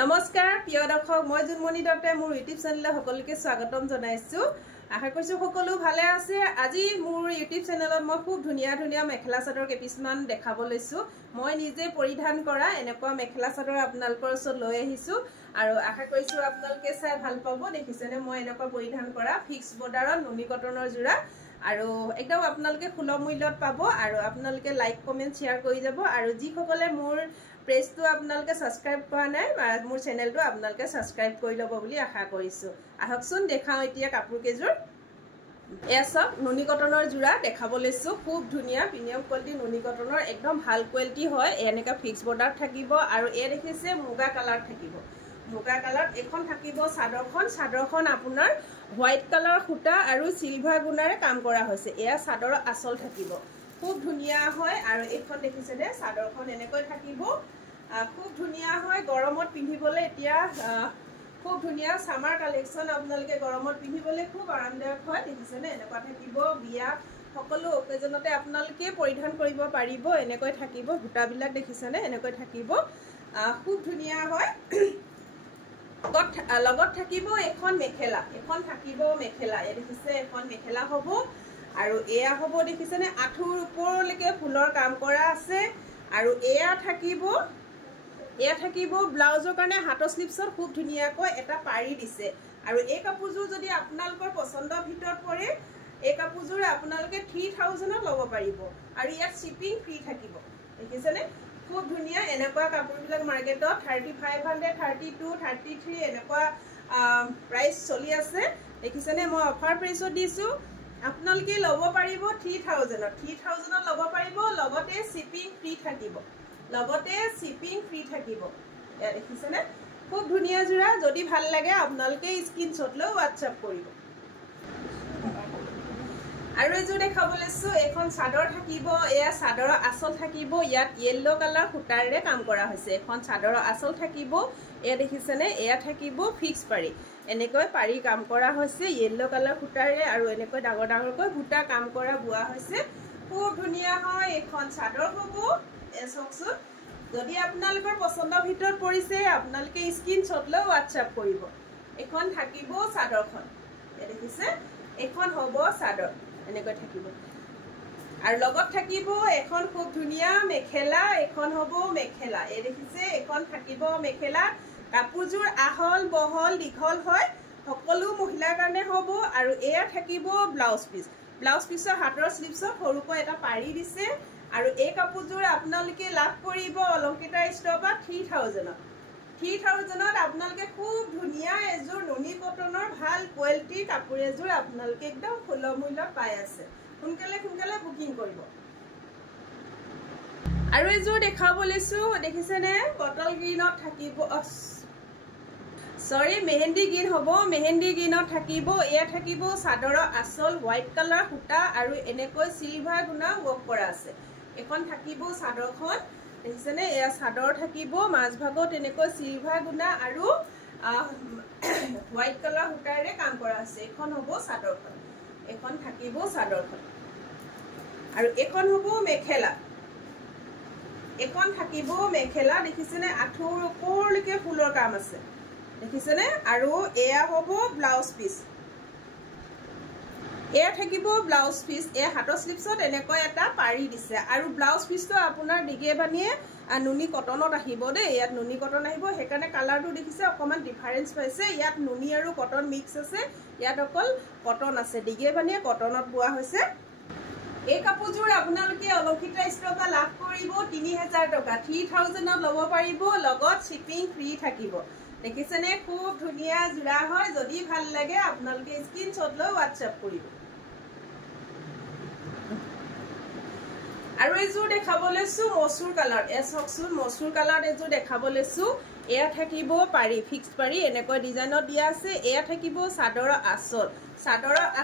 নমস্কাৰ প্ৰিয় দৰ্শক মই জুনমণি দত্তে মোৰ ইউটিউব চেনেলে সকলোকে স্বাগতম জনাইছো আশা কৰিছো সকলো ভালে আছে আজি মোৰ ইউটিউব চেনেলত মই খুব ধুনিয়া ধুনিয়া মেখেলা চাদৰ কেপিছমান দেখাব লৈছো মই নিজে পৰিধান কৰা এনেকুৱা মেখেলা চাদৰ আপোনালোকৰ ওচৰত লৈ আহিছো আৰু আশা কৰিছো আপোনালোকে চাই ভাল পাব দেখিছেনে মই এনেকুৱা পৰিধান কৰা ফিক্স বৰ্ডাৰৰ নুনি কটনৰ জোৰা আৰু একদম আপোনালোকে সুলভ মূল্যত পাব আৰু আপোনালোকে লাইক কমেন্ট শেয়াৰ কৰি যাব আৰু যি সকলে মোৰ পেজটো আপোনালোকে সাবস্ক্ৰাইব কৰা নাই মোৰ চেনেলটো আপোনালোকে সাবস্ক্ৰাইব কৰি ল'ব বুলি আশা কৰিছো আহকচোন দেখাও এতিয়া কাপোৰ কেজোৰ এসব নুনি কটনৰ জোৰা দেখাব লৈছো খুব ধুনিয়া প্ৰিমিয়াম কোৱালিটি নুনি কটনৰ একদম ভাল কোৱালিটি হয় এনেকা ফিক্স বৰ্ডাৰ থাকিব আৰু এ দেখিছে মুগা কালাৰ থাকিব মুগা কালাৰ এখন থাকিব সাদৰখন আপোনাৰ হোয়াইট কালাৰ সুতা আৰু সিলভাৰ গুণাৰে কাম কৰা হৈছে এয়া সাদৰ আসল থাকিব খুব ধুনিয়া হয় আৰু এখন দেখিছে দে সাদৰখন এনেকৈ থাকিব খুব ধুনিয়া হয় গৰমত পিন্ধিবলে এতিয়া খুব ধুনিয়া সামাৰ কালেকশন আপোনালোকে গৰমত পিন্ধিবলে খুব আৰামদায়ক হয় দেখিছে নে এনেকুৱা থাকিব বিয়া সকলো অকেজনতে আপোনালোকে পৰিধান কৰিব পাৰিব এনেকৈ থাকিব গুটাবিলাক দেখিছে নে এনেকৈ থাকিব খুব ধুনিয়া হয় লগত থাকিব এখন মেখেলা এ দেখিছে এখন মেখেলা হ'ব আৰু এয়া হ'ব দেখিছেনে আঠুৰ ওপৰলৈকে ফুলৰ কাম কৰা আছে আৰু এয়া থাকিব ব্লাউজৰ কাৰণে হাতৰ স্লিপছত খুব ধুনিয়াকৈ এটা পাৰি দিছে আৰু এই কাপোৰযোৰ যদি আপোনালোকৰ পছন্দৰ ভিতৰত পৰে এই কাপোৰযোৰ আপোনালোকে 3000 ত ল'ব পাৰিব আৰু ইয়াত শিপিং ফ্ৰী থাকিব দেখিছেনে খুব ধুনিয়া এনেকুৱা কাপোৰবিলাক মাৰ্কেটত 3500 32 33 এনেকুৱা প্ৰাইস চলি আছে দেখিছেনে মই অফাৰ প্ৰাইসত দিছো আপোনালোকে ল'ব পাৰিব 3000 ত ল'ব পাৰিব লগতে শিপিং ফ্ৰী থাকিব এ দেখিছেনে খুব ধুনিয়া জোৰা যদি ভাল লাগে আপোনালোকে স্ক্ৰিনশ্বট লৈ WhatsApp কৰিব আৰু এজো দেখাব লৈছো এখন চাদৰ থাকিব এয়া চাদৰৰ আসল থাকিব ইয়াত ইয়েলো কালাৰ সুতাৰে কাম কৰা হৈছে এখন চাদৰৰ আসল থাকিব এ দেখিছেনে এয়া থাকিব ফিক্স পাৰি এনেকৈ পাৰি কাম কৰা হৈছে ইয়েলো কালাৰ সুতাৰে আৰু এনেকৈ ডাঙৰ ডাঙৰকৈ বুটা কাম কৰা বুৱা হৈছে খুব ধুনিয়া হয় এখন চাদৰ হ'ব এছকছো যদি আপোনালোকৰ পছন্দৰ ভিতৰত পৰিছে আপোনালোকে স্ক্ৰিনশ্বট লৈ WhatsApp কৰিব এখন থাকিব চাদৰখন এ দেখিছে এখন হ'ব চাদৰ এনেকৈ থাকিব আৰু লগত থাকিব এখন খুব ধুনিয়া মেখেলা এখন হ'ব মেখেলা এ দেখিছে এখন থাকিব মেখেলা কাপোৰযোৰ আহল বহল দীঘল হয় সকলো মহিলাৰ কাৰণে হ'ব আৰু এয়া থাকিব ব্লাউজ পিছৰ হাতৰ স্লিপছত সৰুকৈ এটা পাৰি দিছে আৰু এই কাপোৰযোৰ আপোনালোকে লাভ কৰিব অলংকিতা ষ্ট'ৰ 3000 ত আপোনালোকে খুব ধুনিয়া এজোৰ নুনি কটনৰ ভাল কোৱালিটিৰ কাপোৰ এজোৰ আপোনালোকে একদম সুলভ মূল্যত পাই আছে সোনকালে বুকিং কৰিব আৰু এজোৰ দেখাব লৈছো দেখিছেনে বটল গ্ৰীনত থাকিব মেহেন্দি গ্ৰীণ হ'ব মেহেন্দি গ্ৰীনত থাকিব এয়া থাকিব চাদৰৰ আসল হোৱাইট কালাৰ সুতা আৰু এনেকৈ সিলভাৰ গুণা ৱৰ্ক কৰা আছে এখন থাকিব চাদৰখন দেখিছেনে এয়া চাদৰ থাকিব মাছ ভাগত এনেকৈ সিলভাৰ গুণা আৰু হোৱাইট কালাৰ সুতাৰে কাম কৰা আছে এখন হ'ব চাদৰখন এখন থাকিব চাদৰখন আৰু এখন হ'ব মেখেলা এখন থাকিব মেখেলা দেখিছেনে আঠুৰ ওপৰলৈকে ফুলৰ কাম আছে দেখিছেনে আৰু এয়া হ'ব ব্লাউজ পিস এয়া থাকিব ব্লাউজ পিস এ হাতৰ স্লিপছত এনেকৈ এটা পাৰি দিছে আৰু ব্লাউজ পিসটো আপোনাৰ ডিগে বানিয়ে নুনি কটনত আহিব দে ইয়াত নুনি কটন আহিব হেকাৰণে কালাৰটো দেখিছে অকমান ডিফাৰেন্স পাইছে ইয়াত নুনি আৰু কটন মিক্স আছে ইয়াত অকল কটন আছে ডিগে বানিয়ে কটনত বোৱা হৈছে এই কাপোৰযোৰ আপোনালোকে অলংকিতা ষ্ট'ৰ লাভ কৰিব 3000 টকা 3000 ত ল'ব পাৰিব লগত শিপিং ফ্ৰী থাকিব দেখিছেনে খুব ধুনিয়া জোৰা হয় যদি ভাল লাগে আপোনালোকে স্ক্ৰিনশ্বট লৈ WhatsApp কৰিব আৰু এজোৰ দেখাব লৈছো মসুৰ কালাৰ এছকচোন মসুৰ কালাৰ এজোৰ দেখাব লৈছো এয়া থাকিব পাৰি ফিক্স পাৰি এনেকৈ ডিজাইনত দিয়া আছে এয়া থাকিব চাদৰৰ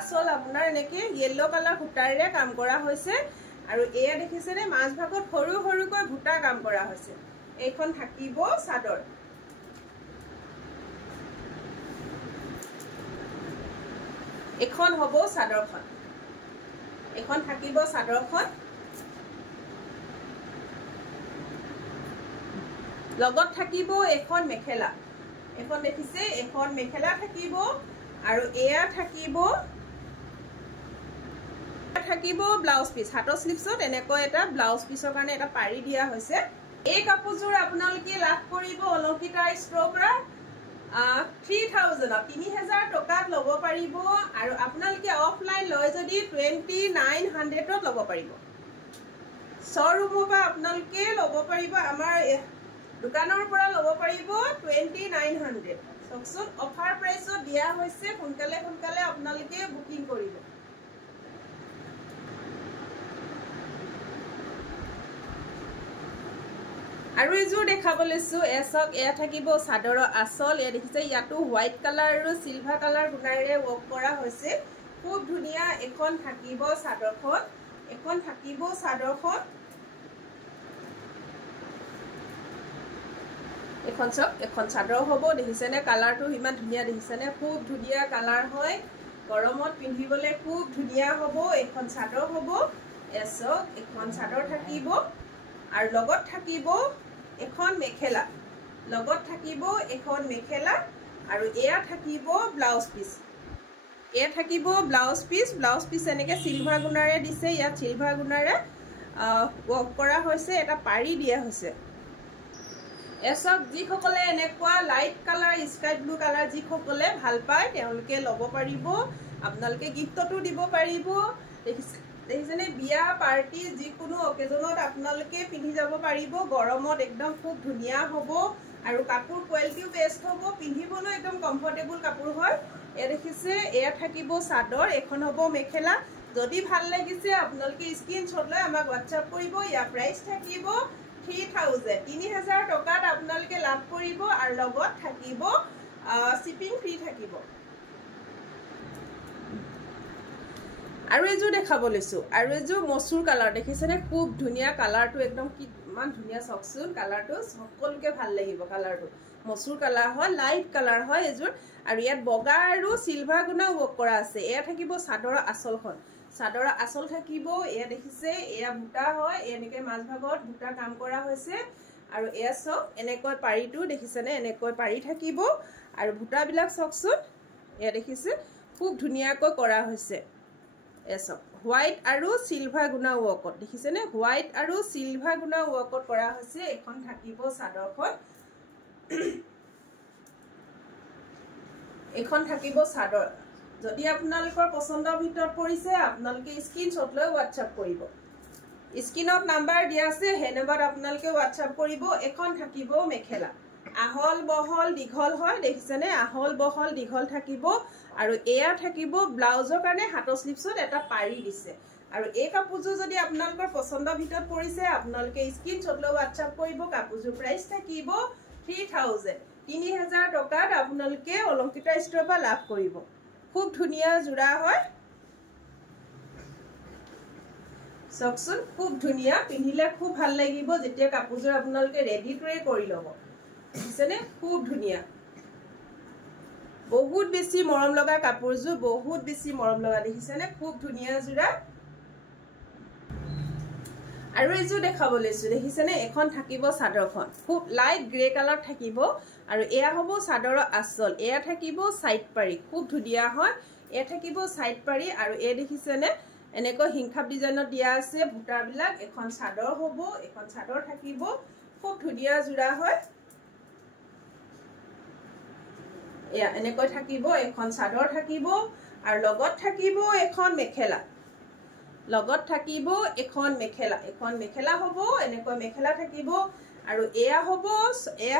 আসল আপোনাৰ এনেকৈ ইয়েলো কালাৰ সুতাৰে কাম কৰা হৈছে আৰু এয়া দেখিছেনে মাছ ভাগত সৰু সৰুকৈ ভুটা কাম কৰা হৈছে এইখন থাকিব চাদৰ এখন হ'ব চাদৰখন এখন থাকিব চাদৰখন লগত থাকিব এখন মেখেলা, এখন দেখিছে এখন মেখেলা থাকিব আৰু এয়া থাকিব ব্লাউজ পিস হাতৰ স্লিপছত এনেকৈ এটা ব্লাউজ পিসৰ কাৰণে এটা পাৰি দিয়া হৈছে এই কাপোৰযোৰ আপোনালোকে লাভ কৰিব অলংকিতা ষ্ট'ৰৰ পৰা 3000 টকাত ল'ব পাৰিব আৰু আপোনালোকে অফলাইন লয় যদি 2900ত ল'ব পাৰিব শ্ব'ৰুমৰ পৰা আপোনালোকে ল'ব পাৰিব আমাৰ দোকানৰ পৰা ল'ব পাৰিব 2900 চকচোন অফাৰ প্ৰাইচত দিয়া হৈছে সোনকালে আপোনালোকে বুকিং কৰিব আৰু এযোৰ দেখাব লৈছো এছক এয়া থাকিব চাদৰৰ আচল এয়া দেখিছে ইয়াতো হোৱাইট কালাৰ আৰু সিলভাৰ কালাৰ গুণাৰে ৱৰ্ক কৰা হৈছে খুব ধুনীয়া এখন থাকিব চাদৰখন এখন চাদৰ হ'ব দেখিছেনে কালাৰটো ইমান ধুনীয়া দেখিছেনে খুব ধুনীয়া কালাৰ হয় গৰমত পিন্ধিবলৈ খুব ধুনীয়া হ'ব এখন চাদৰ হ'ব এছক এখন চাদৰ থাকিব আৰু লগত থাকিব এখন মেখেলা আৰু এয়া থাকিব ব্লাউজ পিস এনেকে সিলভাৰ গুণাৰে দিছে ইয়াত সিলভাৰ গুণাৰে ৱৰ্ক কৰা হৈছে এটা পাৰি দিয়া হৈছে এছক যিসকলে এনেকুৱা light colour sky blue colour যিসকলে ভাল পায় তেওঁলোকে ল'ব পাৰিব আপোনালোকে গিফ্টতো দিব পাৰিব দেখিছেনে বিয়া পাৰ্টি যিকোনো অকেজনত আপোনালোকে পিন্ধি যাব পাৰিব গৰমত একদম খুব ধুনীয়া হ'ব আৰু কাপোৰ কোৱালিটিও বেষ্ট হ'ব পিন্ধিবলৈ একদম কমফৰ্টেবল কাপোৰ হয় এয়া দেখিছে এয়া থাকিব চাদৰ এখন হ'ব মেখেলা যদি ভাল লাগিছে আপোনালোকে স্ক্ৰীনশ্বট লৈ আমাক হোৱাটছআপ কৰিব ইয়াৰ প্ৰাইচ থাকিব 3000 টকাত আপোনালোকে লাভ কৰিব আৰু লগত থাকিব শিপিং ফ্ৰী থাকিব আৰু এযোৰ দেখাব লৈছো আৰু এযোৰ মসুৰ কালাৰ দেখিছেনে খুব ধুনীয়া কালাৰটো একদম কিমান ধুনীয়া চকচোন কালাৰটো সকলোকে ভাল লাগিব কালাৰটো মসুৰ কালাৰ হয় লাইট কালাৰ হয় এযোৰ আৰু ইয়াত বগা আৰু সিলভাৰ গুণা ৱৰ্ক কৰা আছে এয়া থাকিব চাদৰৰ আচল থাকিব এয়া দেখিছে এয়া বুটা হয় এনেকৈ মাজভাগত বুটা কাম কৰা হৈছে আৰু এয়া চক এনেকৈ পাৰিটো দেখিছেনে এনেকৈ পাৰি থাকিব আৰু বুটাবিলাক চকচোন এয়া দেখিছে খুব ধুনীয়াকৈ কৰা হৈছে এছক হোৱাইট আৰু সিলভাৰ গুণা ৱৰ্কত দেখিছেনে হোৱাইট আৰু সিলভাৰ গুণা ৱৰ্কত কৰা হৈছে এখন থাকিব চাদৰখন এখন থাকিব চাদৰ যদি আপোনালোকৰ পছন্দৰ ভিতৰত পৰিছে আপোনালোকে স্ক্ৰীনশ্বট লৈ হোৱাটছআপ কৰিব স্ক্ৰীনত নাম্বাৰ দিয়া আছে সেই নম্বৰত আপোনালোকে হোৱাটছআপ কৰিব এখন থাকিব মেখেলা আহল বহল দীঘল হয় দেখিছেনে আহল বহল দীঘল থাকিব আৰু এয়া থাকিব ব্লাউজৰ কাৰণে হাতৰ স্লিপছত এটা পাৰি দিছে আৰু এই কাপোৰযোৰ যদি আপোনালোকৰ পছন্দৰ ভিতৰত পৰিছে আপোনালোকে স্ক্ৰীনশ্বট লৈ হোৱাটছআপ কৰিব কাপোৰযোৰ প্ৰাইচ থাকিব 3000 টকাত আপোনালোকে অলংকিতা ষ্ট'ৰৰ পৰা লাভ কৰিব খুব ধুনীয়া জোৰা হয় চকচোন খুব ধুনীয়া পিন্ধিলে খুব ভাল লাগিব যেতিয়া কাপোৰযোৰ আপোনালোকে ৰেডি কৰি ল'ব দেখিছেনে খুব ধুনীয়া বহুত বেছি মৰম লগা কাপোৰযোৰ বহুত বেছি মৰম লগা দেখিছেনে খুব ধুনীয়া জোৰা আৰু এযোৰ দেখাব লৈছো দেখিছেনে এখন থাকিব চাদৰখন খুব লাইট গ্ৰে কালাৰ থাকিব আৰু এয়া হ'ব চাদৰৰ আচল এয়া থাকিব সাইড পাৰি খুব ধুনীয়া হয় এয়া থাকিব সাইড পাৰি আৰু এ দেখিছেনে এনেকৈ হিংখাপ ডিজাইনত দিয়া আছে বুটাবিলাক এখন চাদৰ হ'ব এখন চাদৰ থাকিব খুব ধুনীয়া জোৰা হয় এয়া এনেকৈ থাকিব এখন চাদৰ থাকিব আৰু লগত থাকিব এখন মেখেলা এখন মেখেলা হ'ব এনেকৈ মেখেলা থাকিব আৰু এয়া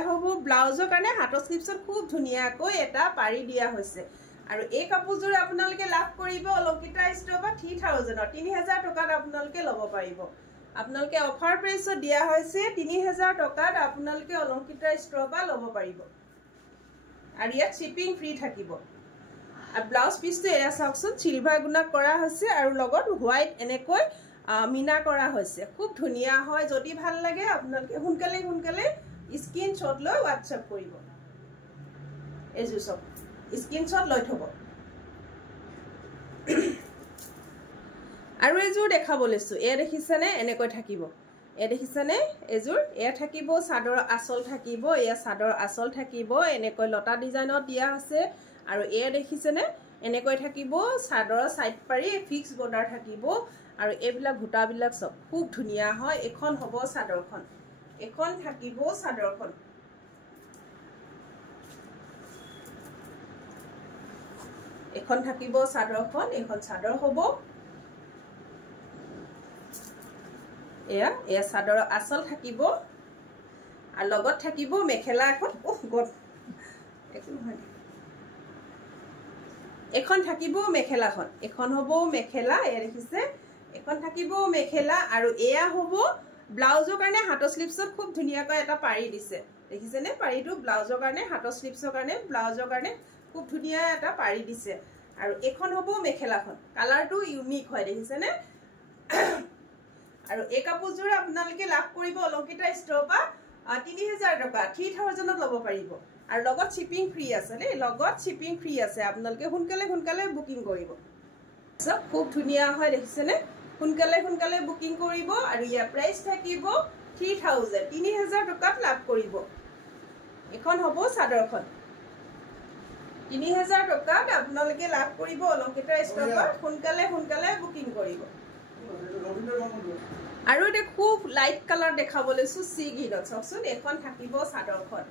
হ'ব ব্লাউজৰ কাৰণে হাতৰ স্লিপছত খুব ধুনীয়াকৈ এটা পাৰি দিয়া হৈছে আৰু এই কাপোৰযোৰ আপোনালোকে লাভ কৰিব অলংকিতা ষ্ট'ৰৰ পৰা 3000 টকাত আপোনালোকে ল'ব পাৰিব আপোনালোকে অফাৰ প্ৰাইচত দিয়া হৈছে 3000 টকাত আপোনালোকে অলংকিতা ষ্ট'ৰৰ পৰা ল'ব পাৰিব আৰু ইয়াত শিপিং ফ্ৰী থাকিব আৰু ব্লাউজ পিচটো এয়া চাওকচোন সিলভাৰ গুণা কৰা হৈছে আৰু লগত হোৱাইট এনেকৈ মিনা কৰা হৈছে খুব ধুনীয়া হয় যদি ভাল লাগে আপোনালোকে সোনকালে স্ক্ৰীনশ্বট লৈ হোৱাটছআপ কৰিব এযোৰ চব স্ক্ৰীনশ্বট লৈ থব আৰু এযোৰ দেখাব লৈছো এয়া দেখিছেনে এনেকৈ থাকিব এ দেখিছেনে এযোৰ এয়া থাকিব চাদৰ আঁচল থাকিব এয়া চাদৰ আঁচল থাকিব এনেকৈ লতা ডিজাইনত দিয়া আছে আৰু এয়া দেখিছেনে এনেকৈ থাকিব চাদৰ সাইড পাৰি ফিক্স বৰ্ডাৰ থাকিব আৰু এইবিলাক ভুটাবিলাক সব খুব ধুনিয়া হয় এখন হ'ব চাদৰখন এখন থাকিব চাদৰখন এখন থাকিব চাদৰখন এখন চাদৰ হ'ব এয়া চাদৰ আঁচল থাকিব আৰু লগত থাকিব মেখেলা এখন একো নহয় এখন থাকিব মেখেলাখন এখন হ'ব মেখেলা এয়া দেখিছে এখন থাকিব মেখেলা আৰু এয়া হ'ব ব্লাউজৰ কাৰণে হাতৰ স্লিপছত খুব ধুনিয়াকৈ এটা পাৰি দিছে দেখিছেনে পাৰিটো ব্লাউজৰ কাৰণে হাতৰ স্লিপছৰ কাৰণে ব্লাউজৰ কাৰণে খুব ধুনিয়া এটা পাৰি দিছে আৰু এখন হ'ব মেখেলাখন কালাৰটো ইউনিক হয় দেখিছেনে আৰু এই কাপোৰযোৰ আপোনালোকে লাভ কৰিব অলংকিতা ষ্ট'ৰৰ পৰা 3000 টকা 3000 ত ল'ব পাৰিব আৰু লগত শিপিং ফ্ৰী আছে দেই লগত শিপিং ফ্ৰী আছে আপোনালোকে সোনকালে বুকিং কৰিব সব খুব ধুনিয়া হয় দেখিছেনে সোনকালে বুকিং কৰিব আৰু ইয়াৰ প্ৰাইস থাকিব 3000 টকাত লাভ কৰিব এখন হ'ব চাদৰখন 3000 টকাত আপোনালোকে লাভ কৰিব অলংকিতা ষ্ট'ৰৰ পৰা সোনকালে বুকিং কৰিব আৰু এটা খুব লাইট কালাৰ দেখাব লৈছো সি গ্ৰীনত চাওকচোন এখন থাকিব চাদৰখন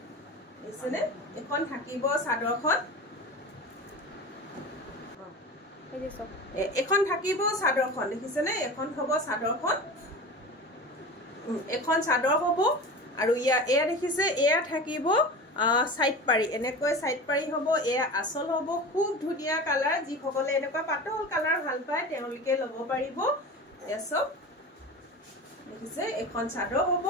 দেখিছেনে এখন থাকিব চাদৰখন এখন থাকিব চাদৰখন দেখিছেনে এখন হ'ব চাদৰখন এখন চাদৰ হ'ব আৰু এয়া দেখিছে এয়া থাকিব সাইড পাৰি এনেকৈ সাইড পাৰি হ'ব এয়া আঁচল হ'ব খুব ধুনিয়া কালাৰ যিসকলে এনেকুৱা পাতল কালাৰ ভাল পায় তেওঁলোকে ল'ব পাৰিব এসব দেখিছে এখন চাদৰ হ'ব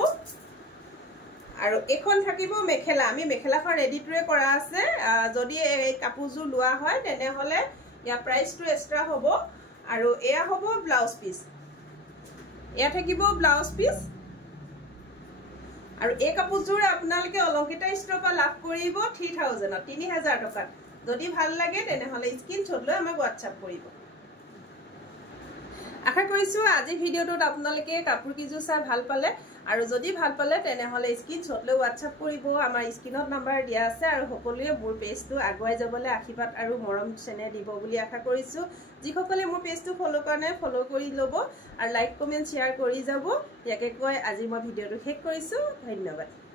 আৰু এখন থাকিব মেখেলা আমি মেখেলাখন ৰেডিটোৱে কৰা আছে যদি এই কাপোৰযোৰ লোৱা হয় তেনেহলে ইয়াৰ প্ৰাইসটো এক্সট্ৰা হ'ব আৰু এয়া হ'ব ব্লাউজ পিস এয়া থাকিব ব্লাউজ পিস আৰু এই কাপোৰযোৰ আপোনালোকে অলংকিতা ষ্ট'ৰৰ পৰা লাভ কৰিব 3000 টকাত যদি ভাল লাগে তেনেহলে স্ক্ৰিনশ্বট লৈ আমাক WhatsApp কৰিব আশা কৰিছো আজি ভিডিঅ'টোত আপোনালোকে কাপোৰ কিজোৰ চাই ভাল পালে আৰু যদি ভাল পালে তেনেহলে স্ক্ৰিনশ্বট লৈ WhatsApp কৰিব আমাৰ স্ক্ৰিনত নাম্বাৰ দিয়া আছে আৰু সকলোৱে মোৰ পেজটো আগুৱাই যাবলৈ আশীৰ্বাদ আৰু মৰম চেনেহ দিব বুলি আশা কৰিছো যিসকলে মোৰ পেজটো ফলো কৰা নাই ফলো কৰি ল'ব আৰু লাইক কমেন্ট শ্বেয়াৰ কৰি যাব ইয়াকে কৈ আজি মই ভিডিঅ'টো শেষ কৰিছো ধন্যবাদ